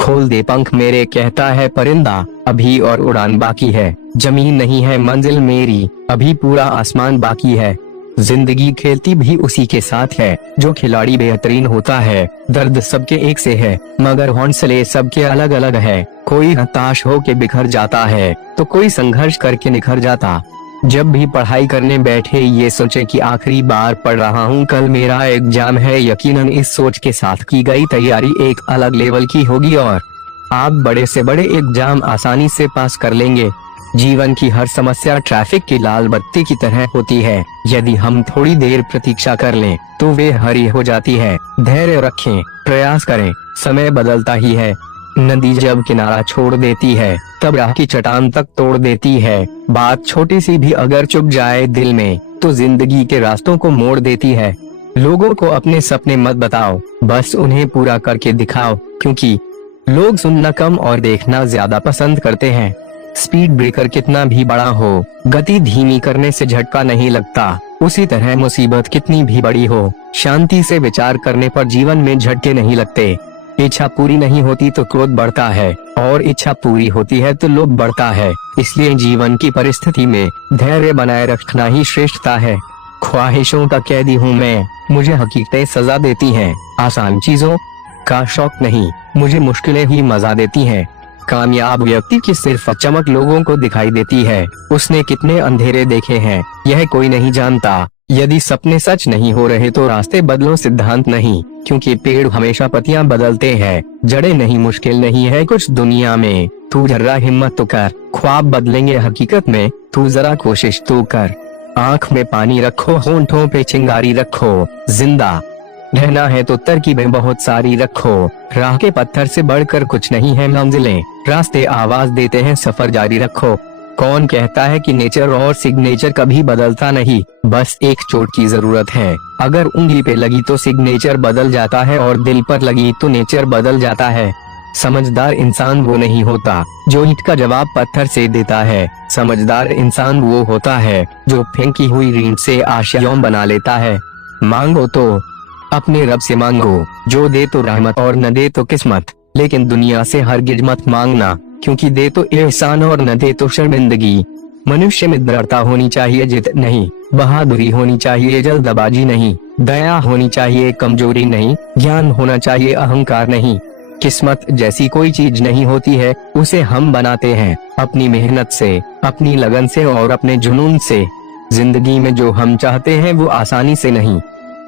खोल दे पंख मेरे कहता है परिंदा, अभी और उड़ान बाकी है। जमीन नहीं है मंजिल मेरी, अभी पूरा आसमान बाकी है। जिंदगी खेलती भी उसी के साथ है, जो खिलाड़ी बेहतरीन होता है। दर्द सबके एक से है, मगर हौसले सबके अलग अलग है। कोई हताश होके बिखर जाता है, तो कोई संघर्ष करके निखर जाता। जब भी पढ़ाई करने बैठे ये सोचे कि आखिरी बार पढ़ रहा हूँ, कल मेरा एग्जाम है। यकीनन इस सोच के साथ की गई तैयारी एक अलग लेवल की होगी और आप बड़े से बड़े एग्जाम आसानी से पास कर लेंगे। जीवन की हर समस्या ट्रैफिक की लाल बत्ती की तरह होती है। यदि हम थोड़ी देर प्रतीक्षा कर लें, तो वे हरी हो जाती है। धैर्य रखें, प्रयास करें, समय बदलता ही है। नदी जब किनारा छोड़ देती है, तब राह की चट्टान तक तोड़ देती है। बात छोटी सी भी अगर चुभ जाए दिल में, तो जिंदगी के रास्तों को मोड़ देती है। लोगों को अपने सपने मत बताओ, बस उन्हें पूरा करके दिखाओ, क्योंकि लोग सुनना कम और देखना ज्यादा पसंद करते हैं। स्पीड ब्रेकर कितना भी बड़ा हो, गति धीमी करने से झटका नहीं लगता। उसी तरह मुसीबत कितनी भी बड़ी हो, शांति से विचार करने पर जीवन में झटके नहीं लगते। इच्छा पूरी नहीं होती तो क्रोध बढ़ता है, और इच्छा पूरी होती है तो लोभ बढ़ता है। इसलिए जीवन की परिस्थिति में धैर्य बनाए रखना ही श्रेष्ठता है। ख्वाहिशों का कैदी हूँ मैं, मुझे हकीकतें सजा देती हैं। आसान चीजों का शौक नहीं, मुझे मुश्किलें ही मजा देती हैं। कामयाब व्यक्ति की सिर्फ चमक लोगों को दिखाई देती है, उसने कितने अंधेरे देखे हैं यह कोई नहीं जानता। यदि सपने सच नहीं हो रहे तो रास्ते बदलो, सिद्धांत नहीं, क्योंकि पेड़ हमेशा पत्तियां बदलते हैं। जड़ें नहीं, मुश्किल नहीं है कुछ दुनिया में। तू जरा हिम्मत तो कर, ख्वाब बदलेंगे हकीकत में, तू जरा कोशिश तो कर। आँख में पानी रखो, होंठों पे चिंगारी रखो, जिंदा रहना है तो तरकीबें बहुत सारी रखो। राह के पत्थर से बढ़कर कुछ नहीं है मंजिलें, रास्ते आवाज देते हैं, सफर जारी रखो। कौन कहता है कि नेचर और सिग्नेचर कभी बदलता नहीं, बस एक चोट की जरूरत है। अगर उंगली पे लगी तो सिग्नेचर बदल जाता है, और दिल पर लगी तो नेचर बदल जाता है। समझदार इंसान वो नहीं होता जो ईंट का जवाब पत्थर से देता है। समझदार इंसान वो होता है जो फेंकी हुई रीढ़ से आशियां बना लेता है। मांगो तो अपने रब से मांगो, जो दे तो रहमत और न दे तो किस्मत। लेकिन दुनिया से हरगिज मत मांगना, क्योंकि दे तो एहसान और न दे तो शर्मिंदगी। मनुष्य में दृढ़ता होनी चाहिए, जिद नहीं। बहादुरी होनी चाहिए, जल्दबाजी नहीं। दया होनी चाहिए, कमजोरी नहीं। ज्ञान होना चाहिए, अहंकार नहीं। किस्मत जैसी कोई चीज नहीं होती है, उसे हम बनाते हैं अपनी मेहनत से, अपनी लगन से और अपने जुनून से। जिंदगी में जो हम चाहते हैं वो आसानी से नहीं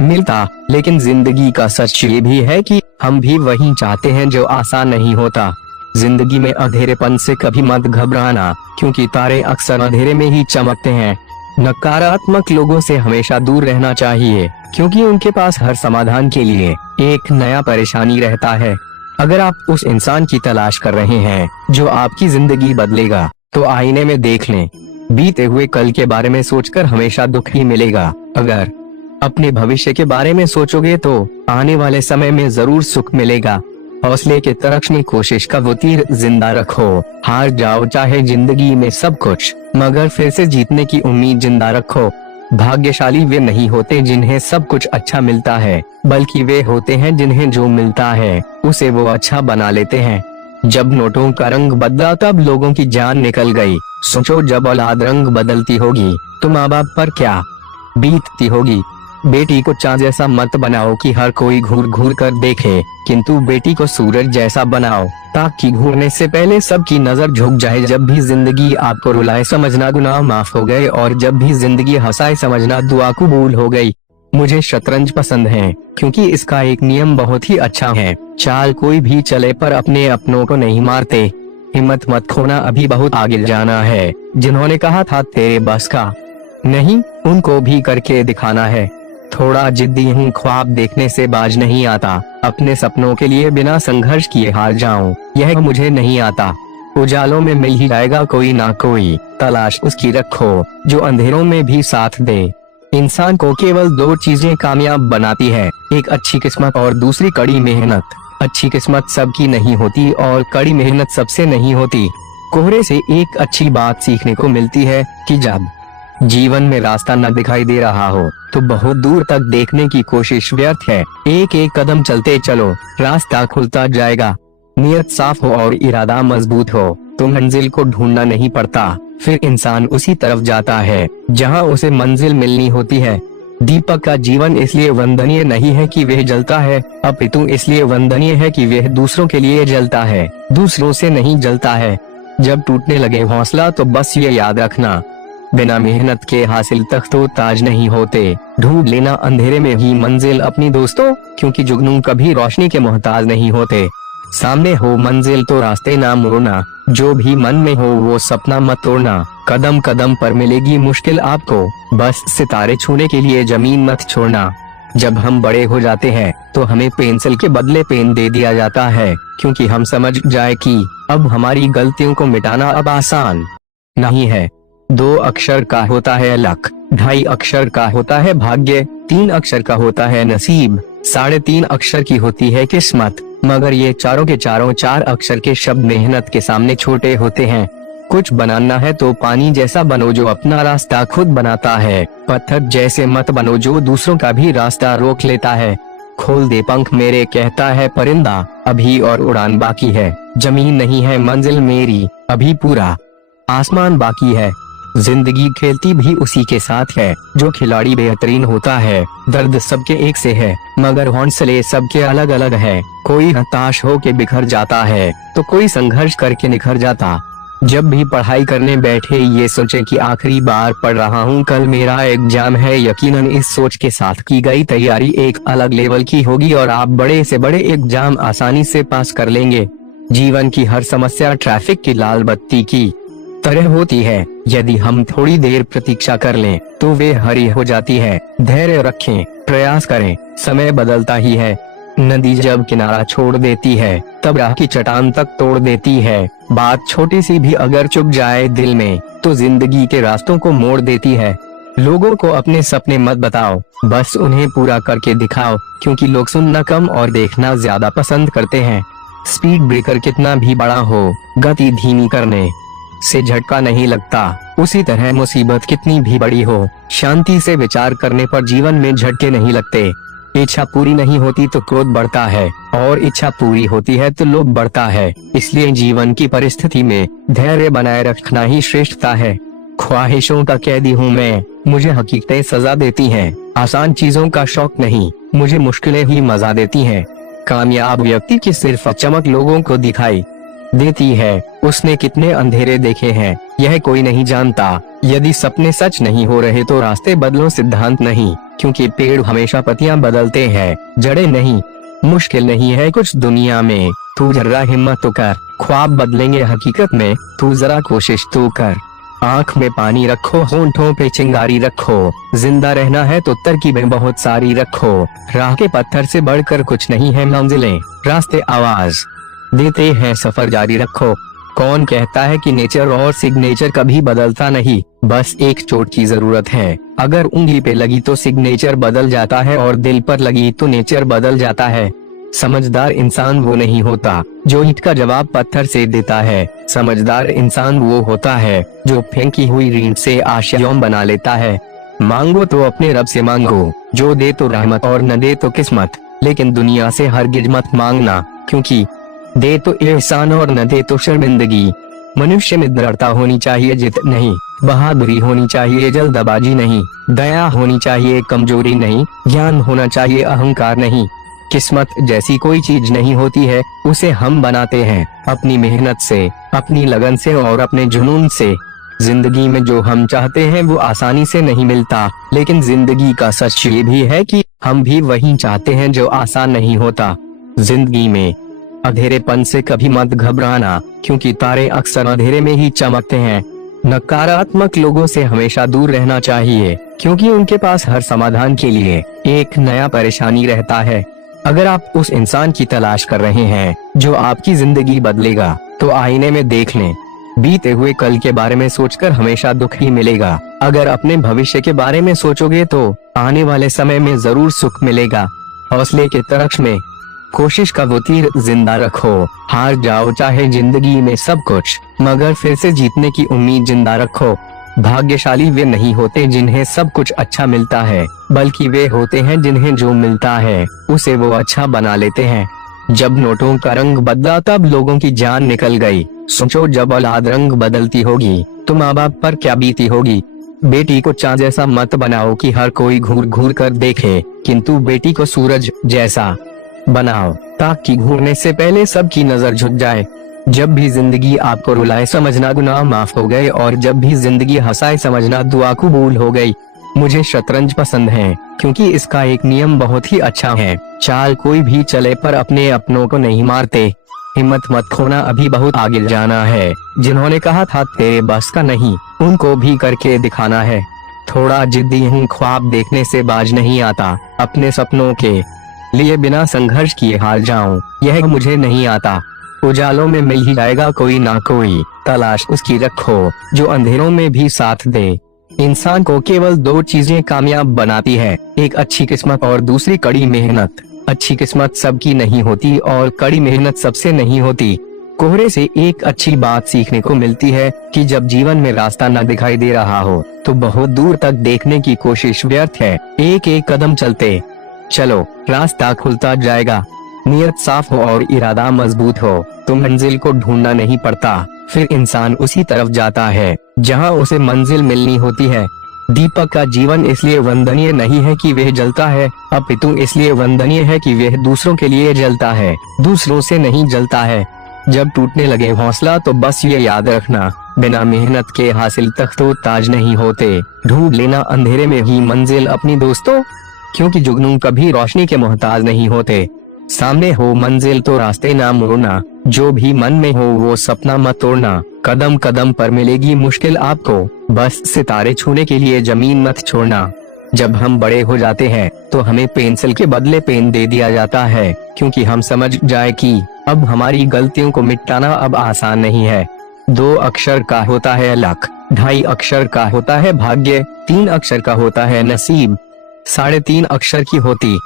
मिलता, लेकिन जिंदगी का सच ये भी है कि हम भी वही चाहते हैं जो आसान नहीं होता। जिंदगी में अंधेरेपन से कभी मत घबराना, क्योंकि तारे अक्सर अंधेरे में ही चमकते हैं। नकारात्मक लोगों से हमेशा दूर रहना चाहिए, क्योंकि उनके पास हर समाधान के लिए एक नया परेशानी रहता है। अगर आप उस इंसान की तलाश कर रहे हैं जो आपकी जिंदगी बदलेगा, तो आईने में देख लें। बीते हुए कल के बारे में सोचकर हमेशा दुख ही मिलेगा। अगर अपने भविष्य के बारे में सोचोगे तो आने वाले समय में जरूर सुख मिलेगा। हौसले के तरक्ष में कोशिश का वो तीर जिंदा रखो। हार जाओ चाहे जिंदगी में सब कुछ, मगर फिर से जीतने की उम्मीद जिंदा रखो। भाग्यशाली वे नहीं होते जिन्हें सब कुछ अच्छा मिलता है, बल्कि वे होते हैं जिन्हें जो मिलता है उसे वो अच्छा बना लेते हैं। जब नोटों का रंग बदला तब लोगों की जान निकल गई। सोचो जब औलाद रंग बदलती होगी तो माँ बाप पर क्या बीतती होगी। बेटी को चाँद जैसा मत बनाओ कि हर कोई घूर घूर कर देखे, किंतु बेटी को सूरज जैसा बनाओ ताकि घूरने से पहले सबकी नजर झुक जाए। जब भी जिंदगी आपको रुलाए समझना गुनाह माफ हो गए, और जब भी जिंदगी हंसाए समझना दुआ कबूल हो गई। मुझे शतरंज पसंद है, क्योंकि इसका एक नियम बहुत ही अच्छा है। चाल कोई भी चले पर अपने अपनों को नहीं मारते। हिम्मत मत खोना, अभी बहुत आगे जाना है। जिन्होंने कहा था तेरे बस का नहीं, उनको भी करके दिखाना है। थोड़ा जिद्दी हूँ, ख्वाब देखने से बाज नहीं आता। अपने सपनों के लिए बिना संघर्ष किए हार जाऊं, यह मुझे नहीं आता। उजालों में मिल ही जाएगा कोई ना कोई, तलाश उसकी रखो जो अंधेरों में भी साथ दे। इंसान को केवल दो चीजें कामयाब बनाती है, एक अच्छी किस्मत और दूसरी कड़ी मेहनत। अच्छी किस्मत सबकी नहीं होती और कड़ी मेहनत सबसे नहीं होती। कोहरे से एक अच्छी बात सीखने को मिलती है कि जब जीवन में रास्ता न दिखाई दे रहा हो तो बहुत दूर तक देखने की कोशिश व्यर्थ है। एक एक कदम चलते चलो, रास्ता खुलता जाएगा। नियत साफ हो और इरादा मजबूत हो तो मंजिल को ढूंढना नहीं पड़ता, फिर इंसान उसी तरफ जाता है जहां उसे मंजिल मिलनी होती है। दीपक का जीवन इसलिए वंदनीय नहीं है कि वह जलता है, अपितु इसलिए वंदनीय है कि वह दूसरों के लिए जलता है, दूसरों से नहीं जलता है। जब टूटने लगे हौसला तो बस ये याद रखना, बिना मेहनत के हासिल तख्त तो ताज नहीं होते। ढूंढ लेना अंधेरे में ही मंजिल अपनी दोस्तों, क्योंकि जुगनू कभी रोशनी के मोहताज नहीं होते। सामने हो मंजिल तो रास्ते ना मोड़ना, जो भी मन में हो वो सपना मत तोड़ना। कदम कदम पर मिलेगी मुश्किल आपको, बस सितारे छूने के लिए जमीन मत छोड़ना। जब हम बड़े हो जाते हैं तो हमें पेंसिल के बदले पेन दे दिया जाता है, क्योंकि हम समझ जाए कि अब हमारी गलतियों को मिटाना अब आसान नहीं है। 2 अक्षर का होता है लक, 2.5 अक्षर का होता है भाग्य, 3 अक्षर का होता है नसीब, 3.5 अक्षर की होती है किस्मत। मगर ये चारों के चारों 4 अक्षर के शब्द मेहनत के सामने छोटे होते हैं। कुछ बनाना है तो पानी जैसा बनो जो अपना रास्ता खुद बनाता है, पत्थर जैसे मत बनो जो दूसरों का भी रास्ता रोक लेता है। खोल दे पंख मेरे कहता है परिंदा, अभी और उड़ान बाकी है। जमीन नहीं है मंजिल मेरी, अभी पूरा आसमान बाकी है। जिंदगी खेलती भी उसी के साथ है, जो खिलाड़ी बेहतरीन होता है। दर्द सबके एक से है, मगर हौसले सबके अलग अलग है। कोई हताश हो के बिखर जाता है तो कोई संघर्ष करके निखर जाता। जब भी पढ़ाई करने बैठे ये सोचे कि आखिरी बार पढ़ रहा हूँ, कल मेरा एग्जाम है। यकीनन इस सोच के साथ की गई तैयारी एक अलग लेवल की होगी और आप बड़े से बड़े एग्जाम आसानी से पास कर लेंगे। जीवन की हर समस्या ट्रैफिक की लाल बत्ती की तरह होती है, यदि हम थोड़ी देर प्रतीक्षा कर लें तो वे हरी हो जाती है। धैर्य रखें, प्रयास करें, समय बदलता ही है। नदी जब किनारा छोड़ देती है तब राह की चट्टान तक तोड़ देती है। बात छोटी सी भी अगर चुभ जाए दिल में तो जिंदगी के रास्तों को मोड़ देती है। लोगों को अपने सपने मत बताओ, बस उन्हें पूरा करके दिखाओ, क्योंकि लोग सुनना कम और देखना ज्यादा पसंद करते हैं। स्पीड ब्रेकर कितना भी बड़ा हो, गति धीमी करने से झटका नहीं लगता। उसी तरह मुसीबत कितनी भी बड़ी हो, शांति से विचार करने पर जीवन में झटके नहीं लगते। इच्छा पूरी नहीं होती तो क्रोध बढ़ता है, और इच्छा पूरी होती है तो लोभ बढ़ता है। इसलिए जीवन की परिस्थिति में धैर्य बनाए रखना ही श्रेष्ठता है। ख्वाहिशों का कैदी हूँ मैं, मुझे हकीकतें सजा देती हैं। आसान चीजों का शौक नहीं, मुझे मुश्किलें ही मजा देती हैं। कामयाब व्यक्ति की सिर्फ चमक लोगों को दिखाई देती है, उसने कितने अंधेरे देखे हैं यह कोई नहीं जानता। यदि सपने सच नहीं हो रहे तो रास्ते बदलो, सिद्धांत नहीं, क्योंकि पेड़ हमेशा पत्तियां बदलते हैं, जड़ें नहीं। मुश्किल नहीं है कुछ दुनिया में, तू जरा हिम्मत तो कर। ख्वाब बदलेंगे हकीकत में, तू जरा कोशिश तो कर। आँख में पानी रखो, होंठों पे चिंगारी रखो। जिंदा रहना है तो तरकीबें बहुत सारी रखो। राह के पत्थर से बढ़कर कुछ नहीं है मंजिलें, रास्ते आवाज देते हैं, सफर जारी रखो। कौन कहता है कि नेचर और सिग्नेचर कभी बदलता नहीं, बस एक चोट की जरूरत है। अगर उंगली पे लगी तो सिग्नेचर बदल जाता है और दिल पर लगी तो नेचर बदल जाता है। समझदार इंसान वो नहीं होता जो ईंट का जवाब पत्थर से देता है। समझदार इंसान वो होता है जो फेंकी हुई रीढ़ से आशियां बना लेता है। मांगो तो अपने रब से मांगो, जो दे तो रहमत और न दे तो किस्मत। लेकिन दुनिया से हरगिज मत मांगना, क्योंकि दे तो एहसान और न दे तो शर्मिंदगी। मनुष्य में दृढ़ता होनी चाहिए, जिद नहीं। बहादुरी होनी चाहिए, जल्दबाजी नहीं। दया होनी चाहिए, कमजोरी नहीं। ज्ञान होना चाहिए, अहंकार नहीं। किस्मत जैसी कोई चीज नहीं होती है, उसे हम बनाते हैं अपनी मेहनत से, अपनी लगन से और अपने जुनून से। जिंदगी में जो हम चाहते हैं वो आसानी से नहीं मिलता, लेकिन जिंदगी का सच ये भी है कि हम भी वही चाहते हैं जो आसान नहीं होता। जिंदगी में अंधेरेपन से कभी मत घबराना, क्योंकि तारे अक्सर अंधेरे में ही चमकते हैं। नकारात्मक लोगों से हमेशा दूर रहना चाहिए, क्योंकि उनके पास हर समाधान के लिए एक नया परेशानी रहता है। अगर आप उस इंसान की तलाश कर रहे हैं जो आपकी जिंदगी बदलेगा, तो आईने में देख लें। बीते हुए कल के बारे में सोचकर हमेशा दुख ही मिलेगा। अगर अपने भविष्य के बारे में सोचोगे तो आने वाले समय में जरूर सुख मिलेगा। हौसले के तरक्ष में कोशिश का वो तीर जिंदा रखो। हार जाओ चाहे जिंदगी में सब कुछ, मगर फिर से जीतने की उम्मीद जिंदा रखो। भाग्यशाली वे नहीं होते जिन्हें सब कुछ अच्छा मिलता है, बल्कि वे होते हैं जिन्हें जो मिलता है उसे वो अच्छा बना लेते हैं। जब नोटों का रंग बदला तब लोगों की जान निकल गई। सोचो जब औलाद रंग बदलती होगी तो माँ बाप पर क्या बीती होगी। बेटी को चाँद जैसा मत बनाओ कि हर कोई घूर घूर कर देखे, किंतु बेटी को सूरज जैसा बनाओ ताकि घूरने से पहले सबकी नजर झुक जाए। जब भी जिंदगी आपको रुलाए समझना गुनाह माफ हो गए, और जब भी जिंदगी हंसाए समझना दुआ कबूल हो गई। मुझे शतरंज पसंद है क्योंकि इसका एक नियम बहुत ही अच्छा है, चाल कोई भी चले पर अपने अपनों को नहीं मारते। हिम्मत मत खोना, अभी बहुत आगे जाना है। जिन्होंने कहा था तेरे बस का नहीं, उनको भी करके दिखाना है। थोड़ा जिद्दी हूँ, ख्वाब देखने से बाज नहीं आता। अपने सपनों के लिए बिना संघर्ष किए हार जाऊं, यह मुझे नहीं आता। उजालों में मिल ही जाएगा कोई ना कोई, तलाश उसकी रखो जो अंधेरों में भी साथ दे। इंसान को केवल दो चीजें कामयाब बनाती है, एक अच्छी किस्मत और दूसरी कड़ी मेहनत। अच्छी किस्मत सबकी नहीं होती और कड़ी मेहनत सबसे नहीं होती। कोहरे से एक अच्छी बात सीखने को मिलती है कि जब जीवन में रास्ता न दिखाई दे रहा हो तो बहुत दूर तक देखने की कोशिश व्यर्थ है। एक एक कदम चलते चलो, रास्ता खुलता जाएगा। नियत साफ हो और इरादा मजबूत हो तो मंजिल को ढूंढना नहीं पड़ता, फिर इंसान उसी तरफ जाता है जहां उसे मंजिल मिलनी होती है। दीपक का जीवन इसलिए वंदनीय नहीं है कि वह जलता है, अपितु इसलिए वंदनीय है कि वह दूसरों के लिए जलता है, दूसरों से नहीं जलता है। जब टूटने लगे हौसला तो बस ये याद रखना, बिना मेहनत के हासिल तख्तो ताज नहीं होते। ढूंढ लेना अंधेरे में ही मंजिल अपनी दोस्तों, क्योंकि जुगनू कभी रोशनी के मोहताज नहीं होते। सामने हो मंजिल तो रास्ते ना मोड़ना, जो भी मन में हो वो सपना मत तोड़ना। कदम कदम पर मिलेगी मुश्किल आपको, बस सितारे छूने के लिए जमीन मत छोड़ना। जब हम बड़े हो जाते हैं तो हमें पेंसिल के बदले पेन दे दिया जाता है, क्योंकि हम समझ जाए कि अब हमारी गलतियों को मिटाना अब आसान नहीं है। 2 अक्षर का होता है लक, 2.5 अक्षर का होता है भाग्य, 3 अक्षर का होता है नसीब, 3.5 अक्षर की होती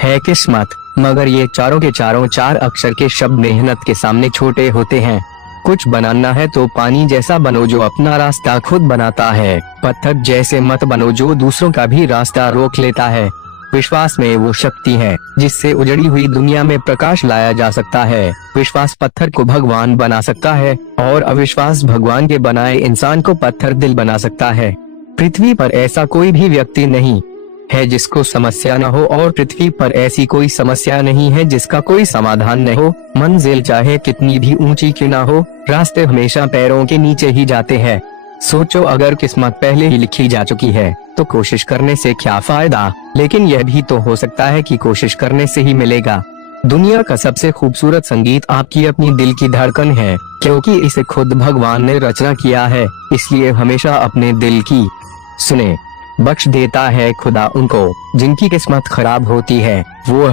है किस्मत। मगर ये चारों के चारों 4 अक्षर के शब्द मेहनत के सामने छोटे होते हैं। कुछ बनाना है तो पानी जैसा बनो जो अपना रास्ता खुद बनाता है, पत्थर जैसे मत बनो जो दूसरों का भी रास्ता रोक लेता है। विश्वास में वो शक्ति है जिससे उजड़ी हुई दुनिया में प्रकाश लाया जा सकता है। विश्वास पत्थर को भगवान बना सकता है और अविश्वास भगवान के बनाए इंसान को पत्थर दिल बना सकता है। पृथ्वी पर ऐसा कोई भी व्यक्ति नहीं है जिसको समस्या न हो, और पृथ्वी पर ऐसी कोई समस्या नहीं है जिसका कोई समाधान न हो। मंजिल चाहे कितनी भी ऊंची क्यों ना हो, रास्ते हमेशा पैरों के नीचे ही जाते हैं। सोचो अगर किस्मत पहले ही लिखी जा चुकी है तो कोशिश करने से क्या फायदा, लेकिन यह भी तो हो सकता है कि कोशिश करने से ही मिलेगा। दुनिया का सबसे खूबसूरत संगीत आपकी अपनी दिल की धड़कन है, क्योंकि इसे खुद भगवान ने रचना किया है, इसलिए हमेशा अपने दिल की सुने। बख्श देता है खुदा उनको जिनकी किस्मत खराब होती है, वो